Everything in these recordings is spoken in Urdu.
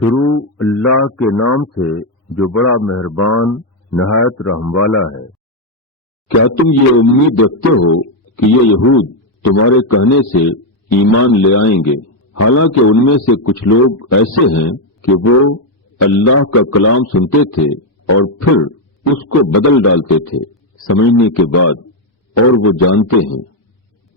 شروع اللہ کے نام سے جو بڑا مہربان نہایت رحم والا ہے۔ کیا تم یہ امید رکھتے ہو کہ یہ یہود تمہارے کہنے سے ایمان لے آئیں گے، حالانکہ ان میں سے کچھ لوگ ایسے ہیں کہ وہ اللہ کا کلام سنتے تھے اور پھر اس کو بدل ڈالتے تھے سمجھنے کے بعد، اور وہ جانتے ہیں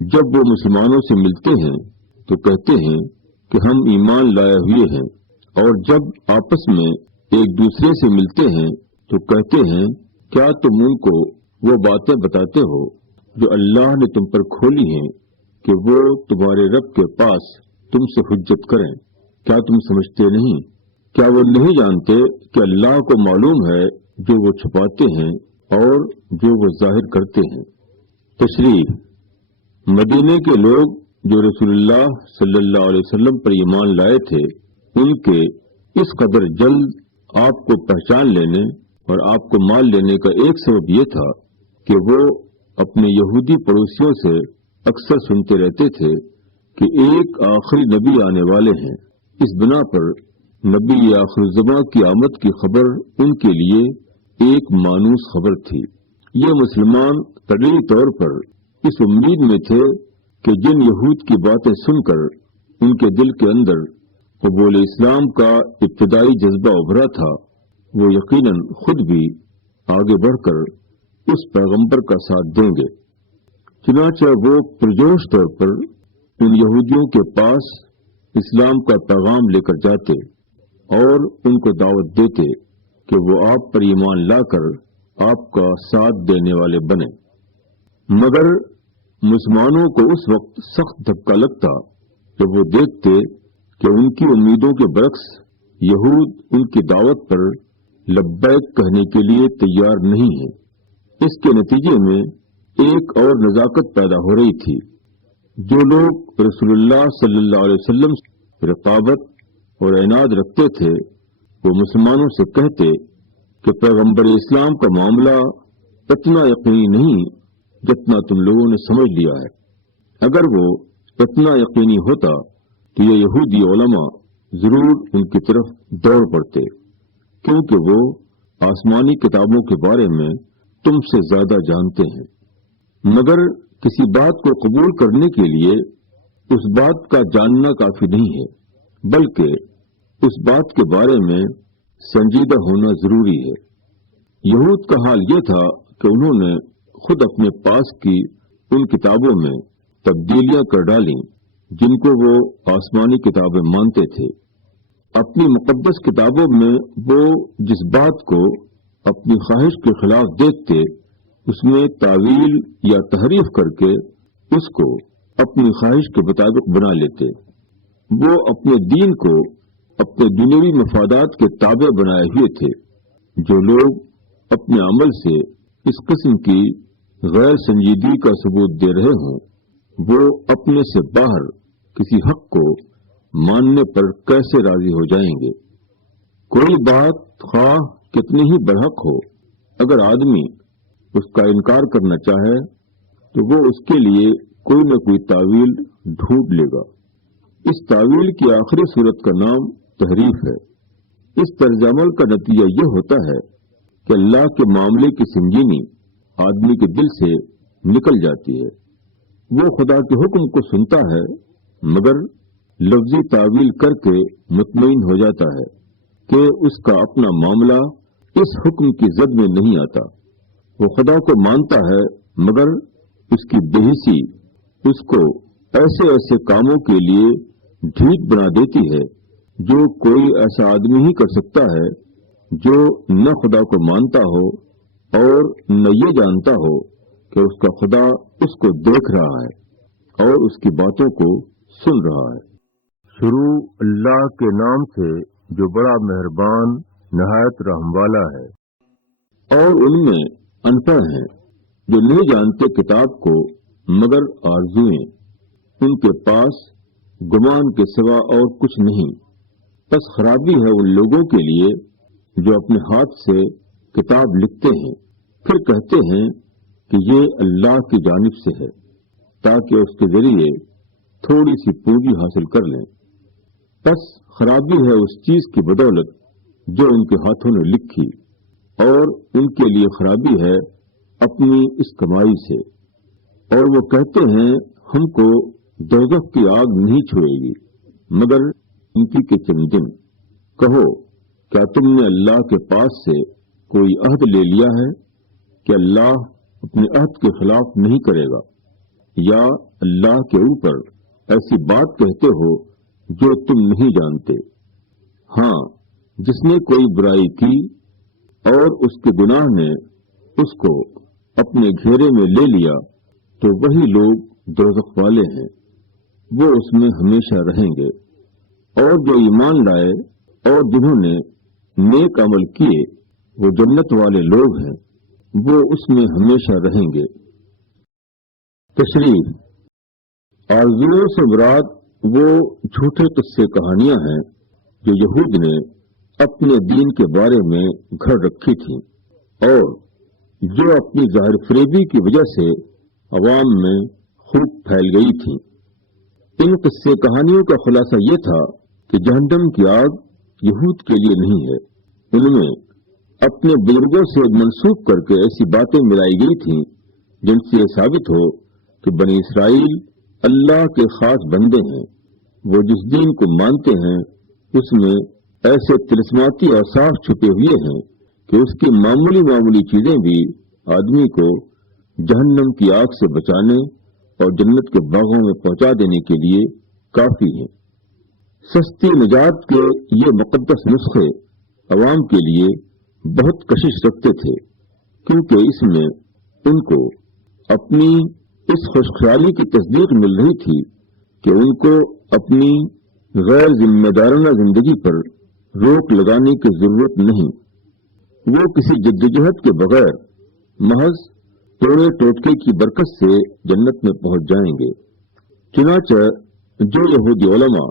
جب وہ مسلمانوں سے ملتے ہیں تو کہتے ہیں کہ ہم ایمان لائے ہوئے ہیں، اور جب آپس میں ایک دوسرے سے ملتے ہیں تو کہتے ہیں کیا تم ان کو وہ باتیں بتاتے ہو جو اللہ نے تم پر کھولی ہیں کہ وہ تمہارے رب کے پاس تم سے حجت کریں؟ کیا تم سمجھتے نہیں؟ کیا وہ نہیں جانتے کہ اللہ کو معلوم ہے جو وہ چھپاتے ہیں اور جو وہ ظاہر کرتے ہیں؟ تشریح: مدینے کے لوگ جو رسول اللہ صلی اللہ علیہ وسلم پر ایمان لائے تھے، ان کے اس قدر جلد آپ کو پہچان لینے اور آپ کو مان لینے کا ایک سبب یہ تھا کہ وہ اپنے یہودی پڑوسیوں سے اکثر سنتے رہتے تھے کہ ایک آخری نبی آنے والے ہیں۔ اس بنا پر نبی آخر الزماں کی آمد کی خبر ان کے لیے ایک مانوس خبر تھی۔ یہ مسلمان طبعی طور پر اس امید میں تھے کہ جن یہود کی باتیں سن کر ان کے دل کے اندر قبول اسلام کا ابتدائی جذبہ ابھرا تھا، وہ یقیناً خود بھی آگے بڑھ کر اس پیغمبر کا ساتھ دیں گے۔ چنانچہ وہ پرجوش طور پر ان یہودیوں کے پاس اسلام کا پیغام لے کر جاتے اور ان کو دعوت دیتے کہ وہ آپ پر ایمان لا کر آپ کا ساتھ دینے والے بنے، مگر مسلمانوں کو اس وقت سخت دھکا لگتا جب وہ دیکھتے کہ ان کی امیدوں کے برعکس یہود ان کی دعوت پر لبیک کہنے کے لیے تیار نہیں ہیں۔ اس کے نتیجے میں ایک اور نزاکت پیدا ہو رہی تھی۔ جو لوگ رسول اللہ صلی اللہ علیہ وسلم سے رقابت اور عناد رکھتے تھے، وہ مسلمانوں سے کہتے کہ پیغمبر اسلام کا معاملہ اتنا یقینی نہیں جتنا تم لوگوں نے سمجھ لیا ہے۔ اگر وہ اتنا یقینی ہوتا تو یہ یہودی علماء ضرور ان کی طرف دوڑ پڑتے، کیونکہ وہ آسمانی کتابوں کے بارے میں تم سے زیادہ جانتے ہیں۔ مگر کسی بات کو قبول کرنے کے لیے اس بات کا جاننا کافی نہیں ہے، بلکہ اس بات کے بارے میں سنجیدہ ہونا ضروری ہے۔ یہود کا حال یہ تھا کہ انہوں نے خود اپنے پاس کی ان کتابوں میں تبدیلیاں کر ڈالیں جن کو وہ آسمانی کتابیں مانتے تھے۔ اپنی مقدس کتابوں میں وہ جس بات کو اپنی خواہش کے خلاف دیکھتے، اس میں تعویل یا تحریف کر کے اس کو اپنی خواہش کے مطابق بنا لیتے۔ وہ اپنے دین کو اپنے دنیوی مفادات کے تابع بنائے ہوئے تھے۔ جو لوگ اپنے عمل سے اس قسم کی غیر سنجیدگی کا ثبوت دے رہے ہوں، وہ اپنے سے باہر کسی حق کو ماننے پر کیسے راضی ہو جائیں گے؟ کوئی بات خواہ کتنی ہی برحق ہو، اگر آدمی اس کا انکار کرنا چاہے تو وہ اس کے لیے کوئی نہ کوئی تعویل ڈھونڈ لے گا۔ اس تعویل کی آخری صورت کا نام تحریف ہے۔ اس طرز عمل کا نتیجہ یہ ہوتا ہے کہ اللہ کے معاملے کی سنجینی آدمی کے دل سے نکل جاتی ہے۔ وہ خدا کے حکم کو سنتا ہے مگر لفظی تعویل کر کے مطمئن ہو جاتا ہے کہ اس کا اپنا معاملہ اس حکم کی زد میں نہیں آتا۔ وہ خدا کو مانتا ہے مگر اس کی بے حسی اس کو ایسے ایسے کاموں کے لیے ڈھیٹ بنا دیتی ہے جو کوئی ایسا آدمی ہی کر سکتا ہے جو نہ خدا کو مانتا ہو اور نہ یہ جانتا ہو کہ اس کا خدا اس کو دیکھ رہا ہے اور اس کی باتوں کو سن رہا ہے۔ شروع اللہ کے نام سے جو بڑا مہربان نہایت رحم والا ہے۔ اور ان میں ان پڑھ ہیں جو نہیں جانتے کتاب کو مگر آرزوئیں، ان کے پاس گمان کے سوا اور کچھ نہیں۔ بس خرابی ہے ان لوگوں کے لیے جو اپنے ہاتھ سے کتاب لکھتے ہیں، پھر کہتے ہیں کہ یہ اللہ کی جانب سے ہے تاکہ اس کے ذریعے تھوڑی سی پونجی حاصل کر لیں۔ بس خرابی ہے اس چیز کی بدولت جو ان کے ہاتھوں نے لکھی، اور ان کے لیے خرابی ہے اپنی اس کمائی سے۔ اور وہ کہتے ہیں ہم کو دوزخ کی آگ نہیں چھوئے گی مگر ان کے چند دن۔ کہو کیا تم نے اللہ کے پاس سے کوئی عہد لے لیا ہے کہ اللہ اپنے عہد کے خلاف نہیں کرے گا، یا اللہ کے اوپر ایسی بات کہتے ہو جو تم نہیں جانتے؟ ہاں، جس نے کوئی برائی کی اور اس کے گناہ نے اس کو اپنے گھیرے میں لے لیا تو وہی لوگ دوزخ والے ہیں، وہ اس میں ہمیشہ رہیں گے۔ اور جو ایمان لائے اور جنہوں نے نیک عمل کیے وہ جنت والے لوگ ہیں، وہ اس میں ہمیشہ رہیں گے۔ تشریح۔ آرزوؤں سے مراد وہ جھوٹے قصے کہانیاں ہیں جو یہود نے اپنے دین کے بارے میں گھڑ رکھی تھیں اور جو اپنی ظاہر فریبی کی وجہ سے عوام میں خوب پھیل گئی تھیں۔ ان قصے کہانیوں کا خلاصہ یہ تھا کہ جہنم کی آگ یہود کے لیے نہیں ہے، ان میں اپنے بزرگوں سے منسوب کر کے ایسی باتیں ملائی گئی تھیں جن سے یہ ثابت ہو کہ بنی اسرائیل اللہ کے خاص بندے ہیں۔ وہ جس دین کو مانتے ہیں اس میں ایسے طلسماتی اوصاف چھپے ہوئے ہیں کہ اس کی معمولی چیزیں بھی آدمی کو جہنم کی آگ سے بچانے اور جنت کے باغوں میں پہنچا دینے کے لیے کافی ہیں۔ سستی نجات کے یہ مقدس نسخے عوام کے لیے بہت کشش رکھتے تھے، کیونکہ اس میں ان کو اپنی اس خوشخیالی کی تصدیق مل رہی تھی کہ ان کو اپنی غیر ذمہ دارانہ زندگی پر روک لگانے کی ضرورت نہیں، وہ کسی جدوجہد کے بغیر محض توڑے ٹوٹکے کی برکت سے جنت میں پہنچ جائیں گے۔ چنانچہ جو یہودی علماء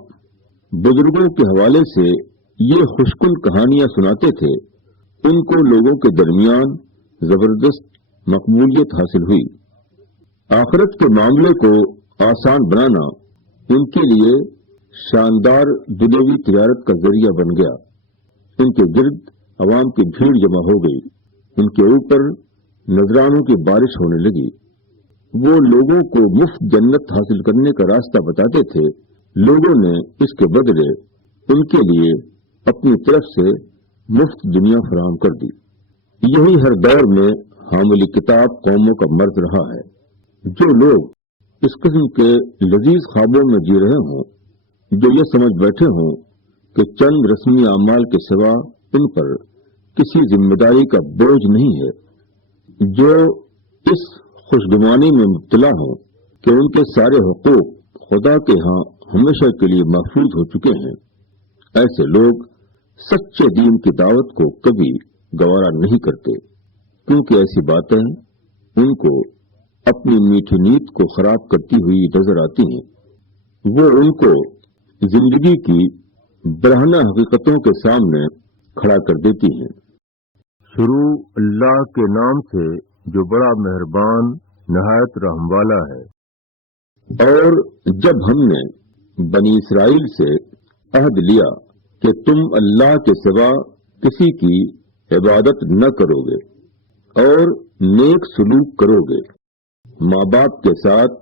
بزرگوں کے حوالے سے یہ خوشکن کہانیاں سناتے تھے ان کو لوگوں کے درمیان زبردست مقبولیت حاصل ہوئی۔ آخرت کے معاملے کو آسان بنانا ان کے لیے شاندار دنیوی تجارت کا ذریعہ بن گیا۔ ان کے گرد عوام کی بھیڑ جمع ہو گئی، ان کے اوپر نذرانوں کی بارش ہونے لگی۔ وہ لوگوں کو مفت جنت حاصل کرنے کا راستہ بتاتے تھے، لوگوں نے اس کے بدلے ان کے لیے اپنی طرف سے مفت دنیا فراہم کر دی۔ یہی ہر دور میں حامل کتاب قوموں کا مرض رہا ہے۔ جو لوگ اس قسم کے لذیذ خوابوں میں جی رہے ہوں، جو یہ سمجھ بیٹھے ہوں کہ چند رسمی اعمال کے سوا ان پر کسی ذمہ داری کا بوجھ نہیں ہے، جو اس خوشگمانی میں مبتلا ہوں کہ ان کے سارے حقوق خدا کے ہاں ہمیشہ کے لیے محفوظ ہو چکے ہیں، ایسے لوگ سچے دین کی دعوت کو کبھی گوارا نہیں کرتے، کیونکہ ایسی باتیں ان کو اپنی میٹھی نیت کو خراب کرتی ہوئی نظر آتی ہیں۔ وہ ان کو زندگی کی برہنہ حقیقتوں کے سامنے کھڑا کر دیتی ہیں۔ شروع اللہ کے نام سے جو بڑا مہربان نہایت رحم والا ہے۔ اور جب ہم نے بنی اسرائیل سے عہد لیا کہ تم اللہ کے سوا کسی کی عبادت نہ کرو گے اور نیک سلوک کرو گے، ماں باپ کے ساتھ،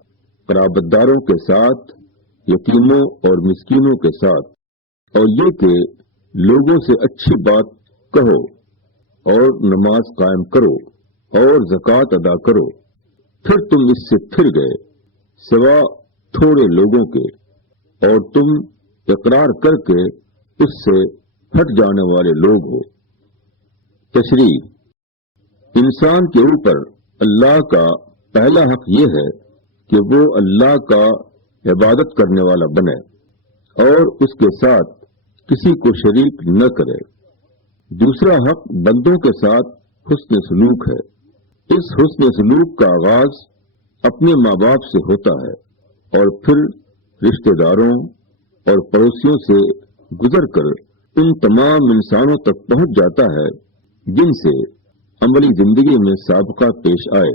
قرابت داروں کے ساتھ، یتیموں اور مسکینوں کے ساتھ، اور یہ کہ لوگوں سے اچھی بات کہو اور نماز قائم کرو اور زکوٰۃ ادا کرو، پھر تم اس سے پھر گئے سوا تھوڑے لوگوں کے، اور تم اقرار کر کے اس سے ہٹ جانے والے لوگ ہو۔ تشریح۔ انسان کے اوپر اللہ کا پہلا حق یہ ہے کہ وہ اللہ کا عبادت کرنے والا بنے اور اس کے ساتھ کسی کو شریک نہ کرے۔ دوسرا حق بندوں کے ساتھ حسن سلوک ہے۔ اس حسن سلوک کا آغاز اپنے ماں باپ سے ہوتا ہے اور پھر رشتہ داروں اور پڑوسیوں سے گزر کر ان تمام انسانوں تک پہنچ جاتا ہے جن سے عملی زندگی میں سابقہ پیش آئے۔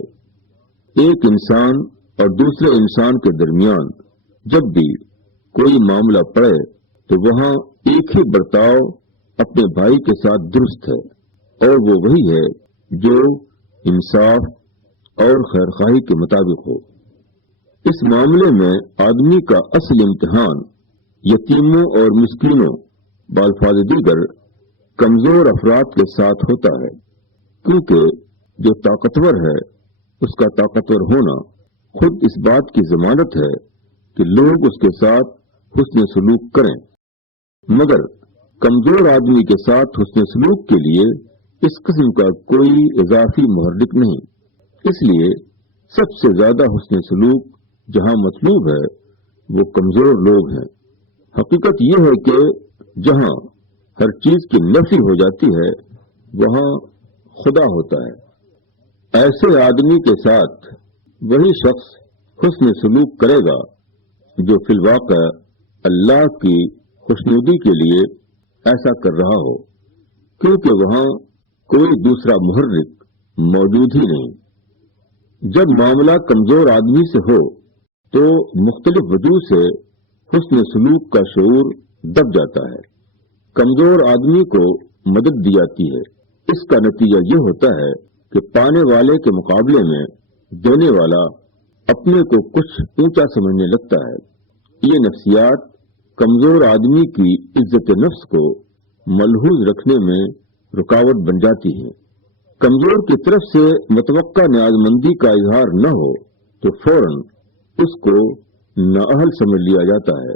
ایک انسان اور دوسرے انسان کے درمیان جب بھی کوئی معاملہ پڑے تو وہاں ایک ہی برتاؤ اپنے بھائی کے ساتھ درست ہے، اور وہ وہی ہے جو انصاف اور خیرخواہی کے مطابق ہو۔ اس معاملے میں آدمی کا اصل امتحان یتیموں اور مسکینوں بالفاظ دیگر کمزور افراد کے ساتھ ہوتا ہے، کیونکہ جو طاقتور ہے اس کا طاقتور ہونا خود اس بات کی ضمانت ہے کہ لوگ اس کے ساتھ حسن سلوک کریں، مگر کمزور آدمی کے ساتھ حسن سلوک کے لیے اس قسم کا کوئی اضافی محرک نہیں۔ اس لیے سب سے زیادہ حسن سلوک جہاں مطلوب ہے وہ کمزور لوگ ہیں۔ حقیقت یہ ہے کہ جہاں ہر چیز کی نفی ہو جاتی ہے وہاں خدا ہوتا ہے۔ ایسے آدمی کے ساتھ وہی شخص حسن سلوک کرے گا جو فی الواقع اللہ کی خوشنودی کے لیے ایسا کر رہا ہو، کیونکہ وہاں کوئی دوسرا محرک موجود ہی نہیں۔ جب معاملہ کمزور آدمی سے ہو تو مختلف وجوہ سے حسن سلوک کا شعور دب جاتا ہے۔ کمزور آدمی کو مدد دی جاتی ہے، اس کا نتیجہ یہ ہوتا ہے کہ پانے والے کے مقابلے میں دینے والا اپنے کو کچھ اونچا سمجھنے لگتا ہے۔ یہ نفسیات کمزور آدمی کی عزت نفس کو ملحوظ رکھنے میں رکاوٹ بن جاتی ہے۔ کمزور کی طرف سے متوقع نیازمندی کا اظہار نہ ہو تو فوراً اس کو نااہل سمجھ لیا جاتا ہے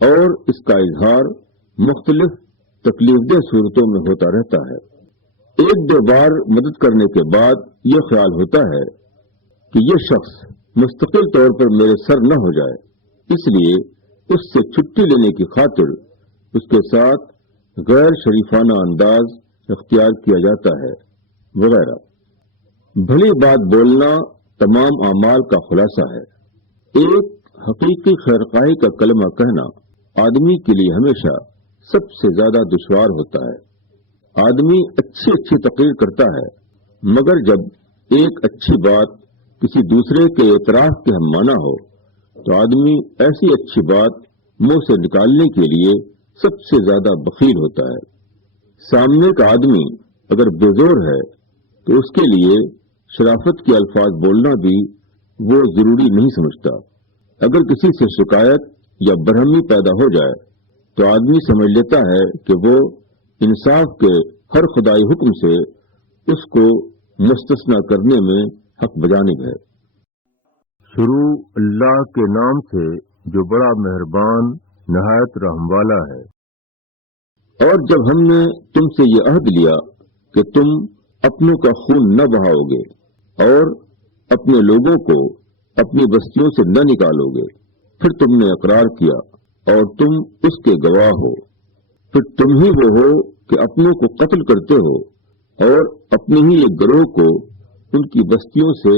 اور اس کا اظہار مختلف تکلیف دہ صورتوں میں ہوتا رہتا ہے۔ ایک دو بار مدد کرنے کے بعد یہ خیال ہوتا ہے کہ یہ شخص مستقل طور پر میرے سر نہ ہو جائے، اس لیے اس سے چھٹی لینے کی خاطر اس کے ساتھ غیر شریفانہ انداز اختیار کیا جاتا ہے وغیرہ۔ بھلی بات بولنا تمام اعمال کا خلاصہ ہے۔ ایک حقیقی خیرخواہی کا کلمہ کہنا آدمی کے لیے ہمیشہ سب سے زیادہ دشوار ہوتا ہے۔ آدمی اچھی تقریر کرتا ہے، مگر جب ایک اچھی بات کسی دوسرے کے اعتراف کے ہم معنی ہو تو آدمی ایسی اچھی بات منہ سے نکالنے کے لیے سب سے زیادہ بخیل ہوتا ہے۔ سامنے کا آدمی اگر بے زور ہے تو اس کے لیے شرافت کے الفاظ بولنا بھی وہ ضروری نہیں سمجھتا۔ اگر کسی سے شکایت یا برہمی پیدا ہو جائے تو آدمی سمجھ لیتا ہے کہ وہ انصاف کے ہر خدائی حکم سے اس کو مستثنی کرنے میں حق بجانب ہے۔ شروع اللہ کے نام سے جو بڑا مہربان نہایت رحم والا ہے۔ اور جب ہم نے تم سے یہ عہد لیا کہ تم اپنوں کا خون نہ بہاؤ گے اور اپنے لوگوں کو اپنی بستیوں سے نہ نکالو گے، پھر تم نے اقرار کیا اور تم اس کے گواہ ہو، پھر تم ہی وہ ہو کہ اپنوں کو قتل کرتے ہو اور اپنے ہی ایک گروہ کو ان کی بستیوں سے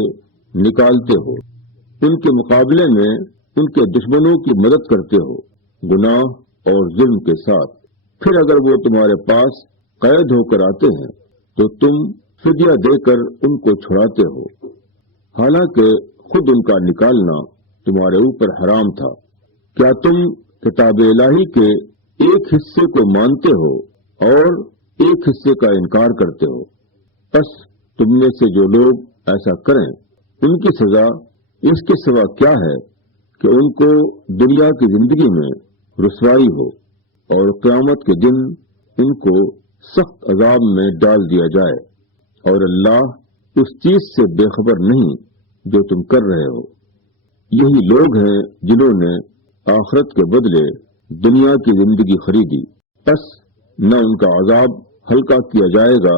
نکالتے ہو، ان کے مقابلے میں ان کے دشمنوں کی مدد کرتے ہو گناہ اور ظلم کے ساتھ۔ پھر اگر وہ تمہارے پاس قید ہو کر آتے ہیں تو تم فدیہ دے کر ان کو چھڑاتے ہو، حالانکہ خود ان کا نکالنا تمہارے اوپر حرام تھا۔ کیا تم کتاب الہی کے ایک حصے کو مانتے ہو اور ایک حصے کا انکار کرتے ہو؟ بس تم میں سے جو لوگ ایسا کریں ان کی سزا اس کے سوا کیا ہے کہ ان کو دنیا کی زندگی میں رسوائی ہو اور قیامت کے دن ان کو سخت عذاب میں ڈال دیا جائے، اور اللہ اس چیز سے بے خبر نہیں جو تم کر رہے ہو۔ یہی لوگ ہیں جنہوں نے آخرت کے بدلے دنیا کی زندگی خریدی، بس نہ ان کا عذاب ہلکا کیا جائے گا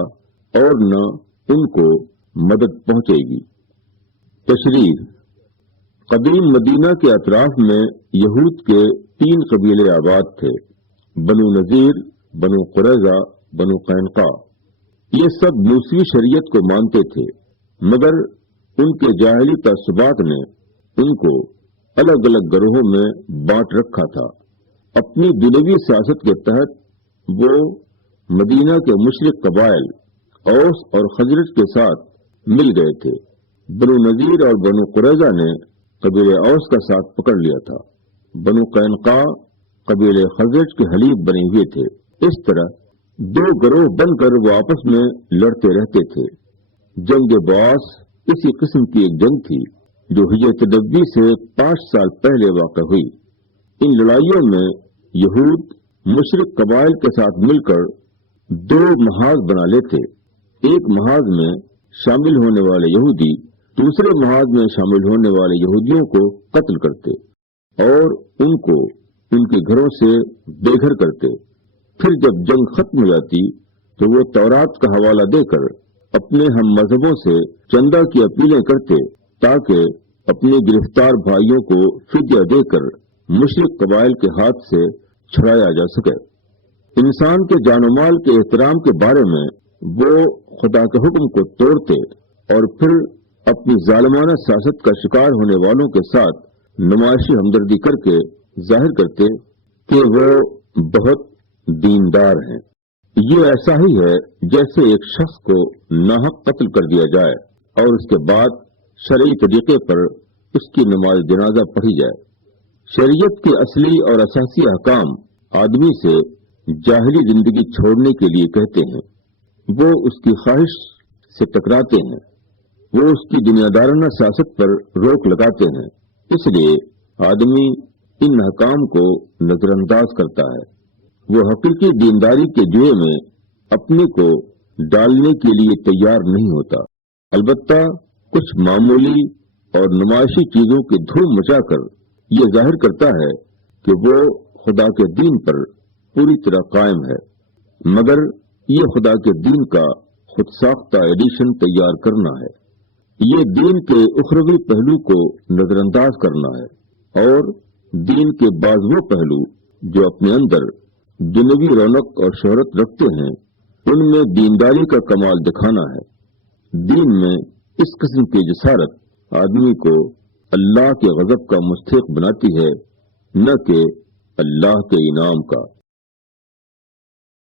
اور نہ ان کو مدد پہنچے گی۔ تشریح: قدیم مدینہ کے اطراف میں یہود کے 3 قبیلے آباد تھے: بنو نذیر، بنو قریظہ، بنو قینقاع۔ یہ سب موسوی شریعت کو مانتے تھے، مگر ان کے جاہلی تعصبات نے ان کو الگ الگ گروہوں میں بانٹ رکھا تھا۔ اپنی دنیوی سیاست کے تحت وہ مدینہ کے مشرق قبائل اوس اور خزرج کے ساتھ مل گئے تھے۔ بنو نذیر اور بنو قریظہ نے قبیلہ اوس کا ساتھ پکڑ لیا تھا۔ بنو قینقاع قبیلے خزرج کے حلیف بنے ہوئے تھے۔ اس طرح دو گروہ بن کر وہ آپس میں لڑتے رہتے تھے۔ جنگ بعاث اسی قسم کی ایک جنگ تھی جو ہجرت نبوی سے 5 سال پہلے واقع ہوئی۔ ان لڑائیوں میں یہود مشرک قبائل کے ساتھ مل کر 2 محاذ بنا لیتے۔ ایک محاذ میں شامل ہونے والے یہودی دوسرے محاذ میں شامل ہونے والے یہودیوں کو قتل کرتے اور ان کو ان کے گھروں سے بے گھر کرتے۔ پھر جب جنگ ختم ہو جاتی تو وہ تورات کا حوالہ دے کر اپنے ہم مذہبوں سے چندہ کی اپیلیں کرتے تاکہ اپنے گرفتار بھائیوں کو فدیہ دے کر مشرک قبائل کے ہاتھ سے چھڑایا جا سکے۔ انسان کے جان و مال کے احترام کے بارے میں وہ خدا کے حکم کو توڑتے اور پھر اپنی ظالمانہ سیاست کا شکار ہونے والوں کے ساتھ نمائشی ہمدردی کر کے ظاہر کرتے کہ وہ بہت دیندار ہیں۔ یہ ایسا ہی ہے جیسے ایک شخص کو ناحق قتل کر دیا جائے اور اس کے بعد شرعی طریقے پر اس کی نماز جنازہ پڑھی جائے۔ شریعت کے اصلی اور اساسی احکام آدمی سے جاہلی زندگی چھوڑنے کے لیے کہتے ہیں۔ وہ اس کی خواہش سے ٹکراتے ہیں، وہ اس کی دنیا دارانہ سیاست پر روک لگاتے ہیں۔ اس لیے آدمی ان احکام کو نظر انداز کرتا ہے۔ وہ حقیقی دینداری کے جوئے میں اپنے کو ڈالنے کے لیے تیار نہیں ہوتا۔ البتہ کچھ معمولی اور نمائشی چیزوں کی دھوم مچا کر یہ ظاہر کرتا ہے کہ وہ خدا کے دین پر پوری طرح قائم ہے، مگر یہ خدا کے دین کا خود ساختہ ایڈیشن تیار کرنا ہے۔ یہ دین کے اخروی پہلو کو نظر انداز کرنا ہے اور دین کے بعض وہ پہلو جو اپنے اندر دنیوی رونق اور شہرت رکھتے ہیں ان میں دینداری کا کمال دکھانا ہے۔ دین میں اس قسم کی جسارت آدمی کو اللہ کے غضب کا مستحق بناتی ہے، نہ کہ اللہ کے انعام کا۔